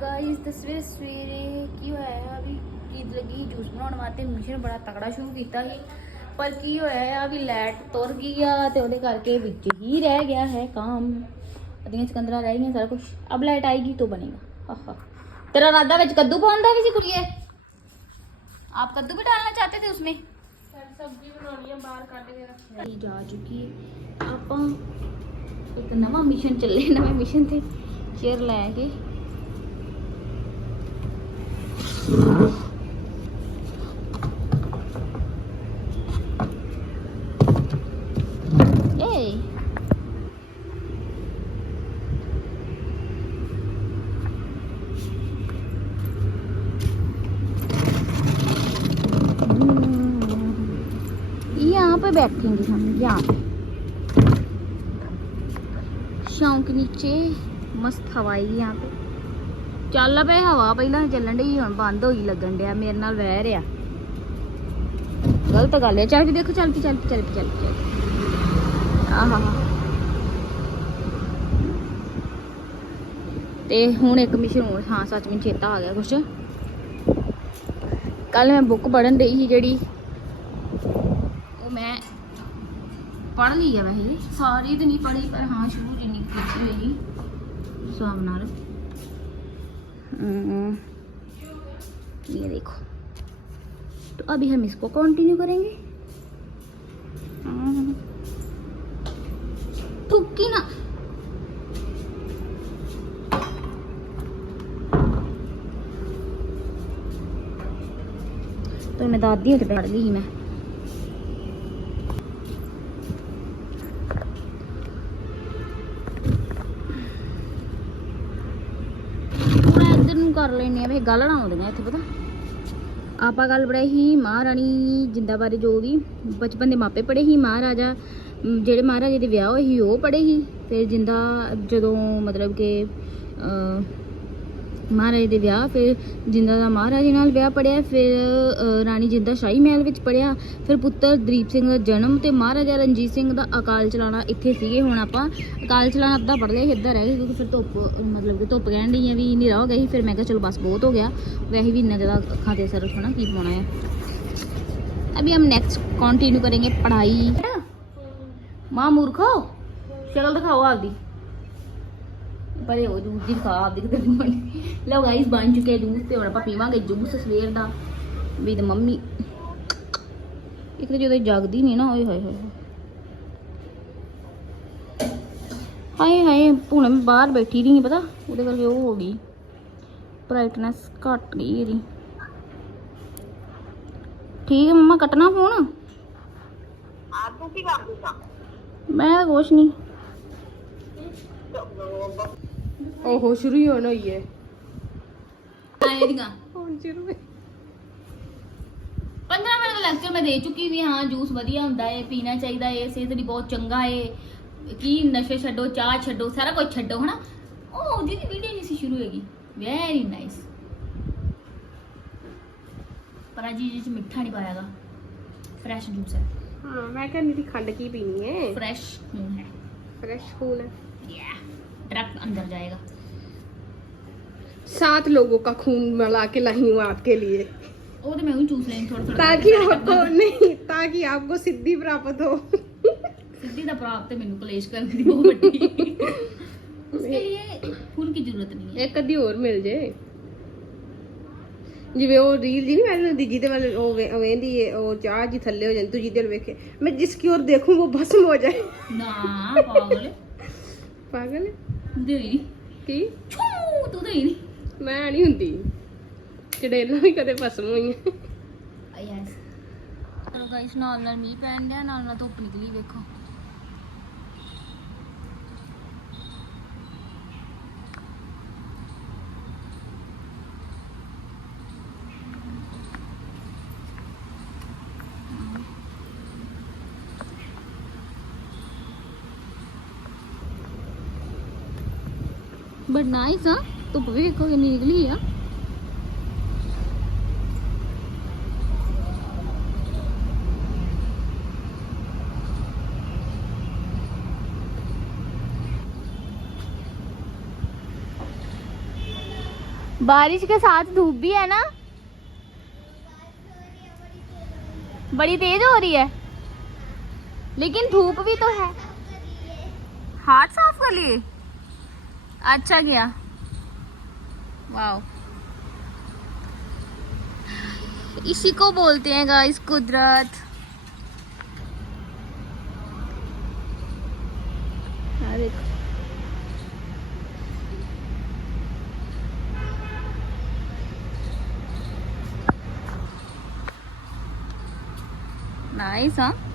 Guys ਤਸਵੀਰ ਸਵੇਰੇ ਕੀ ਹੋਇਆ ਹੈ ਅਭੀ ਈਦ ਲੱਗੀ ਜੂਸ ਬਣਾਉਣ ਵਾਸਤੇ ਮਿਸ਼ਨ ਬੜਾ ਤਕੜਾ ਸ਼ੁਰੂ ਕੀਤਾ ਸੀ ਪਰ ਕੀ ਹੋਇਆ ਆ ਵੀ ਲਾਈਟ ਤੁਰ ਗਈ ਆ ਤੇ ਉਹਦੇ ਕਰਕੇ ਵਿੱਚ ਹੀ ਰਹਿ ਗਿਆ ਹੈ ਕੰਮ ਅਧੀਆਂ ਚਕੰਦਰਾ ਰਹਿ ਗਈਆਂ ਸਾਰਾ ਕੁਝ ਅਬ ਲਾਈਟ ਆਏਗੀ ਤਾਂ ਬਣੇਗਾ ਆਹਾ तेरा राधा ਵਿੱਚ ਕੱਦੂ ਪਾਉਂਦਾ ਵੀ ਸੀ ਕੁੜੀਏ आप कद्दू भी डालना चाहते थे उसमें ਸਬਜ਼ੀ ਬਣਾਉਣੀ ਆ ਬਾਹਰ ਕੱਢ ਕੇ ਰੱਖ ਅਸੀਂ ਜਾ ਚੁੱਕੀ ਆਪਾਂ ਇੱਕ ਨਵਾਂ ਮਿਸ਼ਨ ਚੱਲੇ ਨਵੇਂ ਮਿਸ਼ਨ ਤੇ ਚੇਅਰ ਲੈ ਕੇ Hmm. बैठेंगे हम यहाँ पे। शाम के नीचे मस्त हवाएगी यहाँ पे। ਚੱਲ ਪਏ ਹਵਾ ਪਹਿਲਾਂ ਚੱਲਣ ਢੀ ਹੁਣ ਬੰਦ ਹੋਈ ਲੱਗਣ ਡਿਆ, ਮੇਰੇ ਨਾਲ ਵਹਿ ਰਿਆ ਗਲਤ ਗੱਲ ਹੈ ਚੱਲ ਦੇਖੋ, ਚੱਲ ਕੇ ਚੱਲ ਕੇ ਚੱਲ ਕੇ ਚੱਲ ਕੇ ਆਹਾ। ਤੇ ਹੁਣ ਇੱਕ ਮਿਸ਼ਨ ਹਾਂ, ਸੱਚ ਮੈਨੂੰ ਚੇਤਾ ਆ ਗਿਆ ਕੁਛ। ਕੱਲ ਮੈਂ ਬੁੱਕ ਪੜਨ ਰਹੀ ਸੀ ਜਿਹੜੀ, ਉਹ ਮੈਂ ਪੜ ਲਈ ਆ ਵੈਸੇ। ਸਾਰੀ ਤੇ ਨਹੀਂ ਪੜੀ ਪਰ ਹਾਂ, ਸ਼ੁਰੂ ਜਿੰਨੀ ਕੀਤੀ ਹੋਈ ਸੀ। ਹਿਸਾਬ ਨਾਲ। ये देखो। तो अभी हम इसको कंटिन्यू करेंगे। हम्म, थुक्की ना। तो मैं दादी पढ़ ली मैं। ਕਰ ਲੈਣੇ ਆ ਵੇ ਗੱਲ ਨਾ ਆਉਂਦੀਆਂ ਇੱਥੇ ਪਤਾ। ਆਪਾਂ ਗੱਲ ਪੜਾਈ ਸੀ ਮਹਾਰਾਣੀ ਜਿੰਦਾ ਬਾਰੇ ਜੋ ਵੀ ਬਚਪਨ ਦੇ ਮਾਪੇ ਪੜ੍ਹੇ ਸੀ ਮਹਾਰਾਜਾ ਜਿਹੜੇ ਮਹਾਰਾਜੇ ਦੇ ਵਿਆਹ ਹੋਏ ਸੀ ਉਹ ਪੜ੍ਹੇ ਸੀ। ਤੇ ਜਿੰਦਾ ਜਦੋਂ ਮਤਲਬ ਕਿ ਅਹ, ਮਹਾਰਾਜੇ ਦੇ ਵਿਆਹ ਫਿਰ ਜਿੰਦਾ ਦਾ ਮਹਾਰਾਜੇ ਨਾਲ ਵਿਆਹ ਪੜਿਆ ਫਿਰ ਅਹ, ਰਾਣੀ ਜਿੰਦਾ ਸ਼ਾਹੀ ਮਹਿਲ ਵਿੱਚ ਪੜਿਆ ਫਿਰ ਪੁੱਤਰ ਦਰੀਪ ਸਿੰਘ ਦਾ ਜਨਮ ਤੇ ਮਹਾਰਾਜਾ ਰਣਜੀਤ ਸਿੰਘ ਦਾ ਅਕਾਲ ਚਲਾਣਾ ਇੱਥੇ ਸੀਗੇ ਹੁਣ ਆਪਾਂ ਅਕਾਲ ਚਲਾਣਾ ਅੱਧਾ ਪੜ ਲਿਆ ਸੀ ਅੱਧਾ ਰਹਿ ਗਿਆ ਕਿਉਂਕਿ ਫਿਰ ਧੁੱਪ ਮਤਲਬ ਕਿ ਧੁੱਪ ਕਹਿਣ ਡਈ ਆ ਵੀ ਹਨੇਰਾ ਹੋ ਗਿਆ ਸੀ ਫਿਰ ਮੈਂ ਕਿਹਾ ਚਲੋ ਬਸ ਬਹੁਤ ਹੋ ਗਿਆ ਵੈਸੇ ਵੀ ਇੰਨਾ ਜ਼ਿਆਦਾ ਅੱਖਾਂ ਤੇ ਅਸਰ ਹੋਣਾ ਕੀ ਪਾਉਣਾ ਹੈ अभी हम नेक्स्ट कंटिन्यू करेंगे पढ़ाई माँ मूर्खो शक्ल दिखाओ आपदी ਪਰ ਉਹ ਜੂਸ ਦੀ ਖਾ ਆਪਦੀ ਕਿਤੇ ਬਣੀ ਲਓ ਗਾਈਸ ਬਣ ਚੁੱਕੇ ਜੂਸ ਤੇ ਹੁਣ ਆਪਾਂ ਪੀਵਾਂਗੇ ਜੂਸ ਸਵੇਰ ਦਾ ਵੀ ਤੇ ਮੰਮੀ। ਇੱਕ ਤਾਂ ਜਦੋਂ ਜਗਦੀ ਨਹੀਂ ਨਾ ਓਏ ਹੋਏ ਹੋਏ ਹਾਏ। ਹਾਏ ਹੁਣ ਮੈਂ ਬਾਹਰ ਬੈਠੀ ਰਹੀ ਪਤਾ? ਉਹਦੇ ਕਰਕੇ ਉਹ ਹੋ ਗਈ। ਬ੍ਰਾਈਟਨੈਸ ਘਟ ਗਈ ਇਹਦੀ। ਠੀਕ ਹੈ ਮੰਮਾ ਕੱਟਣਾ ਫੋਨ ਆਪ ਕੀ ਕਰਦੇ ਸਾਂ? ਮੈਂ ਤਾਂ ਕੁਛ ਨਹੀਂ। ਓਹੋ ਸ਼ੁਰੂ ਹੀ ਹੋਣ ਹੋਈ ਹੈ। ਆਏ ਦੀਆਂ ਹੁਣ ਸ਼ੁਰੂ ਹੋਈ 15 ਮਿੰਟ ਦਾ ਲੈਕਚਰ ਮੈਂ ਦੇ ਚੁੱਕੀ ਵੀ ਹਾਂ ਜੂਸ ਵਧੀਆ ਹੁੰਦਾ ਏ ਪੀਣਾ ਚਾਹੀਦਾ ਏ ਸਿਹਤ ਲਈ ਬਹੁਤ ਚੰਗਾ ਏ। ਕੀ ਨਸ਼ੇ ਛੱਡੋ ਚਾਹ ਛੱਡੋ ਸਾਰਾ ਕੁਝ ਛੱਡੋ ਹਨਾ? ਉਹ ਜਿਹਦੀ ਵੀਡੀਓ ਨਹੀਂ ਸੀ ਸ਼ੁਰੂ ਹੋਏਗੀ ਵੈਰੀ ਨਾਈਸ ਪਰ ਅਜੀ ਜੀ ਚ ਮਿੱਠਾ ਨਹੀਂ ਪਾਇਆਗਾ ਫਰੈਸ਼ ਜੂਸ ਹੈ। ਹਾਂ ਮੈਂ ਕਹਿੰਦੀ ਦੀ ਖੰਡ ਕੀ ਪੀਣੀ ਹੈ? ਫਰੈਸ਼ ਹੈ। ਫਰੈਸ਼ ਖੂਨ ਹੈ। ਯਾ ਡਾਇਰੈਕਟ ਅੰਦਰ ਜਾਏਗਾ सात लोगों का खून मिला के लाई हूँ आपके लिए ਉਹ ਤੇ ਮੈਂ ਵੀ ਚੂਸ ਲੈਣੀ ਥੋੜਾ ਥੋੜਾ ताकि आपको नहीं ताकि आपको सिद्धि प्राप्त हो ਸਿੱਧੀ ਦਾ ਪ੍ਰਾਪਤ ਹੈ ਮੈਨੂੰ ਕਲੇਸ਼ ਕਰਨ ਦੀ ਬਹੁਤ ਵੱਡੀ ਉਸਕੇ लिए फूल की जरूरत नहीं है ਇੱਕ ਅੱਧੀ ਹੋਰ ਮਿਲ ਜੇ ਜਿਵੇਂ ਉਹ ਰੀਲ ਜੀ ਨਹੀਂ ਮੈਂ ਦੀ ਜਿਹਦੇ ਵੱਲ ਉਹ ਵੇ- ਉਹ ਵੇਂਦੀ ਏ ਉਹ ਚਾਹ ਜੀ ਥੱਲੇ ਹੋ ਜਾਂਦੀ ਤੂੰ ਜਿਹਦੇ ਵੱਲ ਵੇਖੇ ਮੈਂ ਜਿਸ ਕੀ ओर देखूं वो भस्म हो जाए ਨਾ ਪਾਗਲ ਪਾਗਲ ਹੈ? ਦੇਈ ਕੀ? ਛੂ ਤੂੰ ਦੇਈ ਮੈਂ ਨਹੀਂ ਹੁੰਦੀ। ਚੜੇਲਾਂ ਵੀ ਕਦੇ ਭਸਮ ਹੋਈਆਂ ਯੈਸ ਚਲੋ ਗਾਇਸ ਨਾਲ ਨਾਲ ਮੀਂਹ ਪੈਣ ਡਿਆ ਨਾਲ ਨਾਲ ਧੁੱਪ ਨਿਕਲੀ ਵੇਖੋ। बट नाइस ಬಟ್ ನಾಯ್ಸ ತುಪ್ಪವೇ निकली है बारिश के साथ धूप भी है ना? बड़ी तेज हो रही है। लेकिन धूप भी तो है। हाथ साफ़ कर लिए। अच्छा किया। वाओ। इसी को बोलते हैं गाइस कुदरत। हाँ देखो। नाइस हाँ।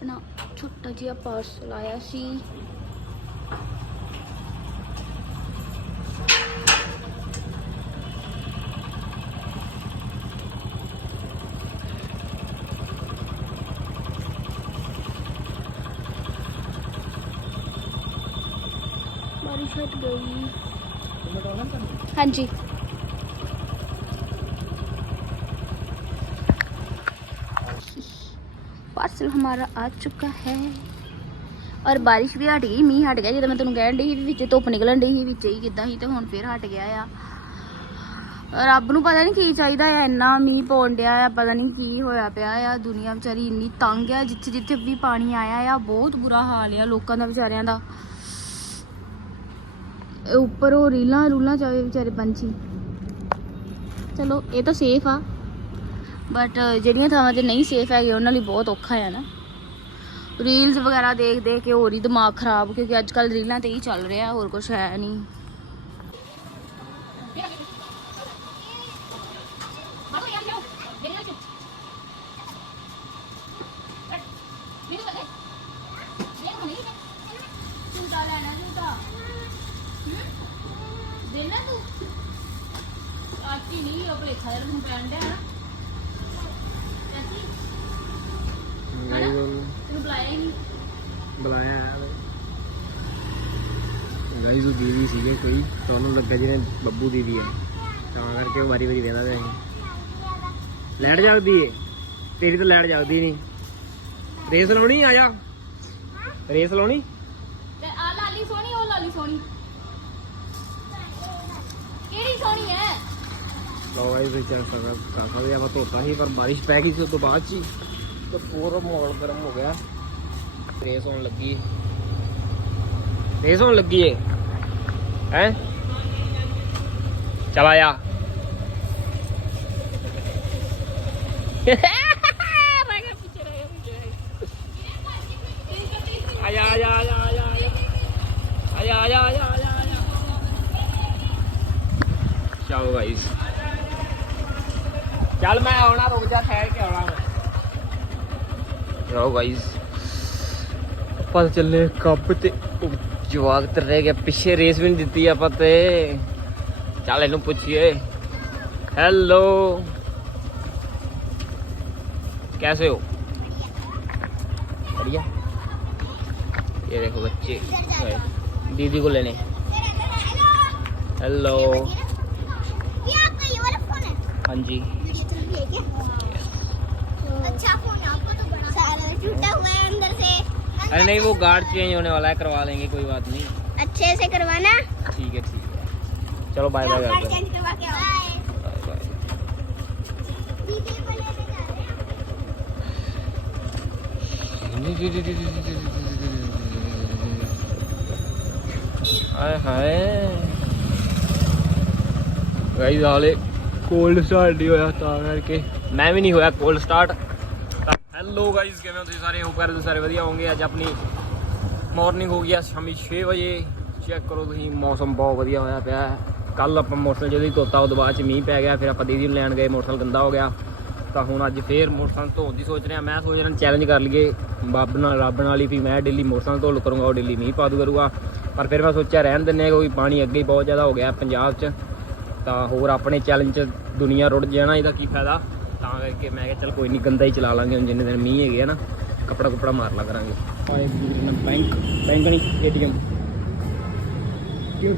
ਆਪਣਾ ਛੋਟਾ ਜਿਹਾ ਪਾਰਸਲ ਆਇਆ ਸੀ ਬਾਰਿਸ਼ ਹਟ ਗਈ ਹਾਂਜੀ ਪਾਰਸਲ ਹਮਾਰਾ ਆ ਚੁੱਕਾ ਹੈ ਔਰ ਬਾਰਿਸ਼ ਵੀ ਹਟ ਗਈ ਮੀਂਹ ਹਟ ਗਿਆ ਜਦੋਂ ਮੈਂ ਤੁਹਾਨੂੰ ਕਹਿਣ ਡਈ ਸੀ ਵੀ ਵਿੱਚ ਧੁੱਪ ਨਿਕਲਣ ਡਈ ਸੀ ਵਿੱਚ ਹੀ ਕਿੱਦਾਂ ਸੀ ਤੇ ਹੁਣ ਫੇਰ ਹਟ ਗਿਆ ਆ ਰੱਬ ਨੂੰ ਪਤਾ ਨਹੀਂ ਕੀ ਚਾਹੀਦਾ ਆ ਇੰਨਾ ਮੀਂਹ ਪਾਉਣ ਡਿਆ ਆ ਪਤਾ ਨਹੀਂ ਕੀ ਹੋਇਆ ਪਿਆ ਆ ਦੁਨੀਆ ਵਿਚਾਰੀ ਇੰਨੀ ਤੰਗ ਆ ਜਿੱਥੇ ਜਿੱਥੇ ਵੀ ਪਾਣੀ ਆਇਆ ਆ ਬਹੁਤ ਬੁਰਾ ਹਾਲ ਆ ਲੋਕਾਂ ਦਾ ਵਿਚਾਰਿਆਂ ਦਾ ਉੱਪਰ ਉਹ ਰੀਲਾਂ ਰੂਲਾਂ ਚਾਵੇ ਵਿਚਾਰੇ ਪੰਛੀ ਚਲੋ ਇਹ ਤਾਂ ਸੇਫ ਆ ਬਟ ਜਿਹੜੀਆਂ ਥਾਵਾਂ ਤੇ ਨਹੀਂ ਸੇਫ ਹੈਗੇ, ਉਹਨਾਂ ਲਈ ਬਹੁਤ ਔਖਾ ਹੈ ਨਾ। ਰੀਲਸ ਵਗੈਰਾ ਦੇਖ ਦੇਖ ਕੇ ਹੋਰ ਹੀ ਦਿਮਾਗ ਖਰਾਬ, ਕਿਉਂਕਿ ਅੱਜ ਕੱਲ ਰੀਲਾਂ ਤੇ ਹੀ ਚੱਲ ਰਿਹਾ, ਹੋਰ ਕੁਝ ਹੈ ਨਹੀਂ ਦੇਣਾ ਤੂੰ ਆਟੀ ਨਹੀਂ ਉਹ ਭਲੇਖਾ ਯਾਰ ਨੂੰ ਪੈਣ ਡਿਆ ਨਾ ਐਸੀ ਤੈਨੂੰ ਬੁਲਾਇਆ ਹੀ ਨਹੀਂ ਬੁਲਾਇਆ ਗਾਈਸ ਉਹ ਦੀਦੀ ਸੀਗੇ ਕੋਈ ਤਾਂ ਉਹਨੂੰ ਲੱਗਾ ਜਿਵੇਂ ਬੱਬੂ ਦੀਦੀ ਆ। ਤਾਂ ਕਰਕੇ ਉਹ ਵਾਰੀ ਵਾਰੀ ਵੇਂਦਾ ਪਿਆ ਸੀ। ਲੈਟ ਜਗਦੀ ਏ। ਤੇਰੀ ਤਾਂ ਲੈਟ ਜਗਦੀ ਨਹੀਂ। ਰੇਸ ਲਾਉਣੀ ਆ ਜਾ। ਰੇਸ ਲਾਉਣੀ? ਤੇ ਆ ਲਾਲੀ ਸੋਹਣੀ ਉਹ ਲਾਲੀ ਸੋਹਣੀ। ਕਿਹੜੀ ਸੋਹਣੀ ਹੈ ਲਓ ਗਾਈਸ ਇਹ ਚੈੱਕ ਕਰ ਕਰ ਸਕਦੇ ਆਪਾਂ ਧੋਤਾ ਸੀ ਪਰ ਬਾਰਿਸ਼ ਪੈ ਗਈ ਸੀ ਉਸ ਤੋਂ ਬਾਅਦ ਚ ਹੀ। ਤੇ ਪੂਰਾ ਮਾਹੌਲ ਗਰਮ ਹੋ ਗਿਆ। ਰੇਸ ਹੋਣ ਲੱਗੀ ਰੇਸ ਹੋਣ ਲੱਗੀ ਏ ਹੈ ਚਲ ਆਇਆ ਆਇਆ ਆਇਆ ਆਇਆ ਆਇਆ आजा आजा आजा आजा आजा चलो भाई चल मैं आना रुक जा ठहर के आना मैं रहो भाई ਆਪਾਂ ਤਾਂ ਚੱਲੇ ਕੱਪ ਤੇ ਉਹ ਜਵਾਕ ਤੇ ਰਹਿ ਗਿਆ ਪਿੱਛੇ ਰੇਸ ਵੀ ਨਹੀਂ ਦਿੱਤੀ ਆਪਾਂ ਤੇ ਚੱਲ ਇਹਨੂੰ ਪੁੱਛੀਏ हेलो कैसे हो बढ़िया ये देखो बच्चे गए दीदी को लेने हेलो ये आपका ये वाला फोन है हाँ जी वीडियो चल रही है क्या अच्छा फोन है आपका तो बड़ा सारा टूटा हुआ है अंदर से अरे नहीं वो गार्ड चेंज होने वाला है करवा लेंगे कोई बात नहीं। अच्छे से करवाना? ठीक है ठीक है। चलो bye bye hi hi. Cold start नहीं होया करके। मैं भी नहीं होया कोल्ड स्टार्ट ਹੈਲੋ ਗਾਈਸ ਕਿਵੇਂ ਹੋ ਤੁਸੀਂ ਸਾਰੇ? ਹੋਪ ਕਰਦੇ ਸਾਰੇ ਵਧੀਆ ਹੋਵੋਗੇ ਅੱਜ ਆਪਣੀ ਮਾਰਨਿੰਗ ਹੋ ਗਈ ਆ ਸ਼ਾਮੀ 6 ਵਜੇ। ਚੈੱਕ ਕਰੋ ਤੁਸੀਂ ਮੌਸਮ ਬਹੁਤ ਵਧੀਆ ਹੋਇਆ ਪਿਆ ਕੱਲ ਆਪਾਂ ਮੋਟਰਸਾਈਕਲ ਜਦੋਂ ਹੀ ਧੋਤਾ ਉਹਦੇ ਬਾਅਦ ਚ ਮੀਂਹ ਪੈ ਗਿਆ ਫਿਰ ਆਪਾਂ ਦੀਦੀ ਨੂੰ ਲੈਣ ਗਏ ਮੋਟਰਸਾਈਕਲ ਗੰਦਾ ਹੋ ਗਿਆ। ਤਾਂ ਹੁਣ ਅੱਜ ਫੇਰ ਮੋਟਰਸਾਈਕਲ ਧੋਣ ਦੀ ਸੋਚ ਰਿਹਾ। ਮੈਂ ਸੋਚ ਰਿਹਾ ਚੈਲੰਜ ਕਰ ਲਈਏ। ਬੱਬ ਨਾਲ ਰੱਬ ਨਾਲ ਹੀ ਵੀ ਮੈਂ ਡੇਲੀ ਮੋਟਰਸਾਈਕਲ ਧੋ ਕਰੂੰਗਾ ਉਹ ਡੇਲੀ ਮੀਂਹ ਪਾ ਦੂ ਕਰੂਗਾ। ਪਰ ਫਿਰ ਮੈਂ ਸੋਚਿਆ ਰਹਿਣ ਦਿੰਨੇ ਆ, ਕਿਉਂਕਿ ਪਾਣੀ ਅੱਗੇ ਹੀ ਬਹੁਤ ਜ਼ਿਆਦਾ ਹੋ ਗਿਆ ਪੰਜਾਬ 'ਚ। ਤਾਂ ਹੋਰ ਆਪਣੇ ਚੈਲੰਜ 'ਚ ਦੁਨੀਆ ਰੁੜ ਜਾਣਾ ਇਹਦਾ ਕੀ ਫਾਇਦਾ? ਤਾਂ ਕਰਕੇ ਮੈਂ ਕਿਹਾ ਚੱਲ ਕੋਈ ਨਹੀਂ ਗੰਦਾ ਹੀ ਚਲਾ ਲਾਂਗੇ ਹੁਣ ਜਿੰਨੇ ਦਿਨ ਮੀਂਹ ਹੈਗੇ ਆ ਨਾ ਕਪੜਾ ਕੁਪੜਾ ਮਾਰ ਲਾ ਕਰਾਂਗੇ। ਆਏ ਬੈਂਕ ਬੈਂਕ ਨਹੀਂ ਏਟੀਐਮ। ਕਿਉਂ